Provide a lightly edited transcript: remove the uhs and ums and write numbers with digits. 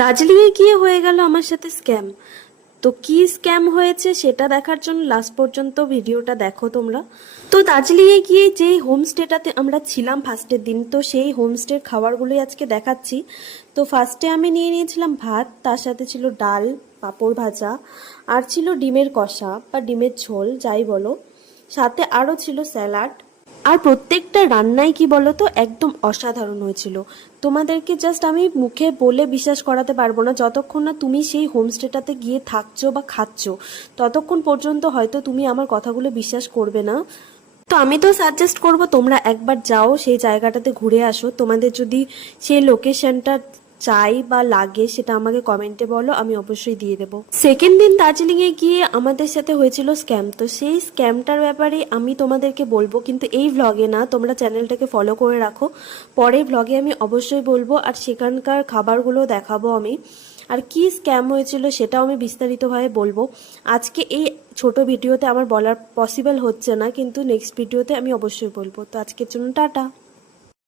দার্জিলিংয়ে গিয়ে হয়ে গেল আমার সাথে স্ক্যাম। তো কি স্ক্যাম হয়েছে সেটা দেখার জন্য লাস্ট পর্যন্ত ভিডিওটা দেখো তোমরা। তো দার্জিলিংয়ে গিয়ে যে হোমস্টেটাতে আমরা ছিলাম ফার্স্টের দিন, তো সেই হোমস্টের খাবারগুলোই আজকে দেখাচ্ছি। তো ফার্স্টে আমি নিয়ে নিয়েছিলাম ভাত, তার সাথে ছিল ডাল, পাঁপড় ভাজা, আর ছিল ডিমের কষা বা ডিমের ঝোল যাই বলো, সাথে আরও ছিল স্যালাড। আর প্রত্যেকটা রান্নাই কি বলো তো একদম অসাধারণ হয়েছিল। তোমাদেরকে জাস্ট আমি মুখে বলে বিশ্বাস করাতে পারবো না, যতক্ষণ না তুমি সেই হোমস্টেটাতে গিয়ে থাকছো বা খাচ্ছো ততক্ষণ পর্যন্ত হয়তো তুমি আমার কথাগুলো বিশ্বাস করবে না। তো আমি তো সাজেস্ট করব তোমরা একবার যাও, সেই জায়গাটাতে ঘুরে আসো। তোমাদের যদি সেই লোকেশনটা চাই বা লাগে সেটা আমাকে কমেন্টে বলো, আমি অবশ্যই দিয়ে দেবো। সেকেন্ড দিন দার্জিলিংয়ে গিয়ে আমাদের সাথে হয়েছিল স্ক্যাম। তো সেই স্ক্যামটার ব্যাপারে আমি তোমাদেরকে বলবো, কিন্তু এই ভ্লগে না, তোমরা চ্যানেলটাকে ফলো করে রাখো, পরের ভ্লগে আমি অবশ্যই বলবো। আর সেখানকার খাবারগুলো দেখাবো আমি, আর কি স্ক্যাম হয়েছিল সেটাও আমি বিস্তারিতভাবে বলবো। আজকে এই ছোট ভিডিওতে আমার বলার পসিবল হচ্ছে না, কিন্তু নেক্সট ভিডিওতে আমি অবশ্যই বলবো। তো আজকের জন্য টাটা।